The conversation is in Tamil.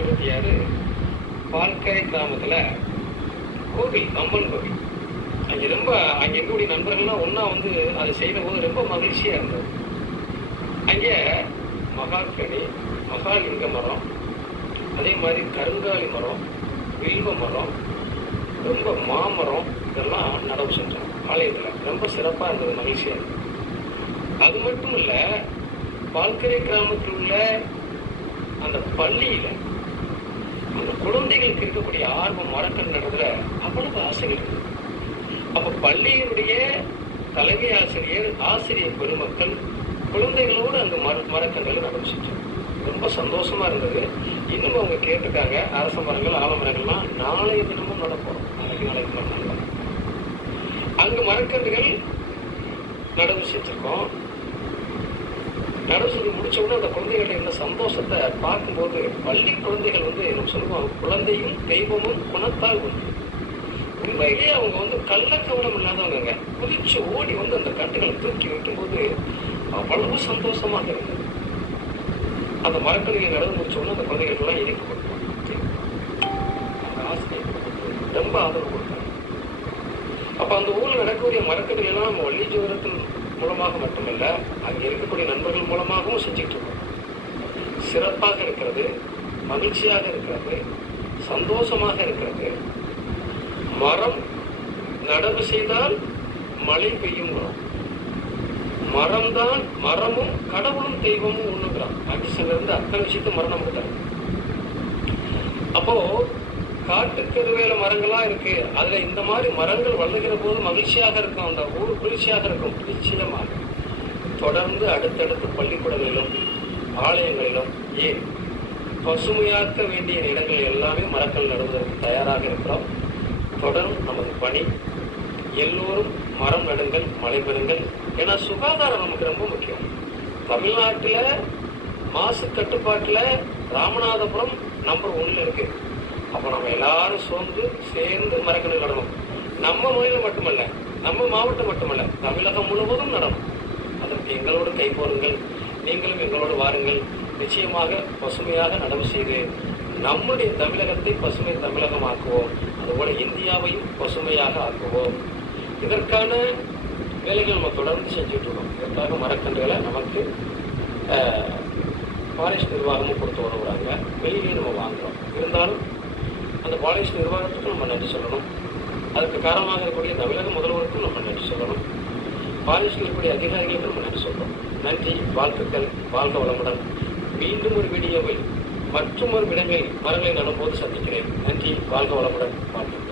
இருபத்தி ஆறு பால்கரை கிராமத்தில் கோவில் அம்மன் கோவில். அங்கே ரொம்ப அங்கே இருக்கக்கூடிய நண்பர்கள்லாம் ஒன்றா வந்து அதை செய்த போது ரொம்ப மகிழ்ச்சியாக இருந்தது. அங்கே மகாக்கனி மகாலிங்க மரம் அதே மாதிரி கருங்காலி மரம் வில்வ மரம் ரொம்ப மாமரம் இதெல்லாம் நடவு செஞ்சோம். ஆலயத்தில் ரொம்ப சிறப்பாக இருந்தது மகிழ்ச்சியாக இருந்தது. அது மட்டும் இல்லை பால்கரை கிராமத்தில் உள்ள அந்த பள்ளியில் அந்த குழந்தைகளுக்கு இருக்கக்கூடிய ஆர்வம் மரக்கன்று அவ்வளவு ஆசைகள் இருக்கு. அப்போ பள்ளியினுடைய தலைமை ஆசிரியர் ஆசிரியர் பெருமக்கள் குழந்தைகளோடு அந்த மர மரக்கன்றுகளை நடவு ரொம்ப சந்தோஷமா இருந்தது. இன்னும் அவங்க கேட்டிருக்காங்க. அரச மரங்கள் ஆலமரங்கள்லாம் நாளைய தினமும் நடப்போம் நாளைக்கு நாளைக்கு மறுநாள் அங்கு மரக்கன்றுகள் நடவு செஞ்சிருக்கோம் நடவு செஞ்சு முடிச்ச உடனே அந்த குழந்தைகளுடைய இந்த சந்தோஷத்தை பார்க்கும்போது பள்ளி குழந்தைகள் வந்து என்ன சொல்லுவோம் குழந்தையும் தெய்வமும் குணத்தால் ஒன்று உண்மையிலேயே அவங்க வந்து கள்ளக்கவனம் இல்லாதவங்க குதிச்சு ஓடி வந்து அந்த கட்டுகளை தூக்கி வைக்கும்போது அவ்வளவு சந்தோஷமாக இருந்தது. அந்த மரக்கணியை நடந்து முடிச்ச உடனே அந்த குழந்தைகளுக்கெல்லாம் இனிப்பு கொடுப்பாங்க. ரொம்ப ஆதரவு கொடுப்பாங்க. அப்போ அந்த ஊரில் நடக்கக்கூடிய மரக்கணிகள் எல்லாம் நம்ம வள்ளி ஜோரத்தில் மூலமாக மட்டுமல்ல அங்கே இருக்கக்கூடிய நண்பர்கள் மூலமாகவும் செஞ்சுக்கிட்டு இருக்கோம். சிறப்பாக இருக்கிறது மகிழ்ச்சியாக இருக்கிறது சந்தோஷமாக இருக்கிறது. மரம் நடவு செய்தால் மழை பெய்யுங்கிறோம் மரம்தான் மரமும் கடவுளும் தெய்வமும் ஒண்ணுங்கிறான். ஆக்சிஜன்ல இருந்து அத்தனை விஷயத்தை மரணம் கொடுத்தாங்க. அப்போ காட்டுக்கெடுவேல மரங்களா இருக்கு. அதுல இந்த மாதிரி மரங்கள் வளர்கிற போது மகிழ்ச்சியாக இருக்கும். அந்த ஊர் குளிர்ச்சியாக இருக்கும். நிச்சயமாக. தொடர்ந்து அடுத்தடுத்து பள்ளிக்கூடங்களிலும் ஆலயங்களிலும் ஏன்? பசுமையாக்க வேண்டிய இடங்கள் எல்லாமே மரங்கள் நடுவதற்கு தயாராக இருக்கிறோம். தொடரும் நமது பணி. எல்லோரும் மரம் நடுங்கள் மழை பெறுங்கள். ஏன்னா சுகாதாரம் நமக்கு ரொம்ப முக்கியம். தமிழ்நாட்டில் மாசு கட்டுப்பாட்டில் ராமநாதபுரம் நம்பர் ஒன்றில் இருக்கு. அப்போ நம்ம எல்லாரும் சோர்ந்து சேர்ந்து மரக்கன்று நடணும். நம்ம மொழியில் மட்டுமல்ல நம்ம மாவட்டம் மட்டுமல்ல தமிழகம் முழுவதும் நடணும். அதற்கு எங்களோடு கை போருங்கள் நீங்களும் எங்களோடு வாருங்கள். நிச்சயமாக பசுமையாக நடவு செய்து நம்முடைய தமிழகத்தை பசுமை தமிழகமாக்குவோம். அதுபோல இந்தியாவையும் பசுமையாக ஆக்குவோம். இதற்கான வேலைகள் நம்ம தொடர்ந்து செஞ்சுட்டு இருக்கோம் இதற்காக மரக்கன்றுகளை நமக்கு ஃபாரஸ்ட் நிர்வாகமும் கொடுத்து வருவாங்க வெளியிலேயும் நம்ம வாங்குறோம். இருந்தாலும் அந்த பாலிஷ் நிர்வாகத்துக்கும் நம்ம நன்றி சொல்லணும். அதுக்கு காரணமாக இருக்கக்கூடிய தமிழக முதல்வருக்கும் நம்ம நன்றி சொல்லணும். ஃபாரஸ்டில் இருக்கக்கூடிய அதிகாரிகளுக்கும் நம்ம நன்றி சொல்லணும். நன்றி வாழ்த்துக்கள் வாழ்க வளமுடன். மீண்டும் ஒரு வீடியோவில் மற்றும் ஒரு விடங்களில் மரங்களை நடும்போது சந்திக்கிறேன். நன்றி வாழ்க வளமுடன். வாழ்த்துக்கள்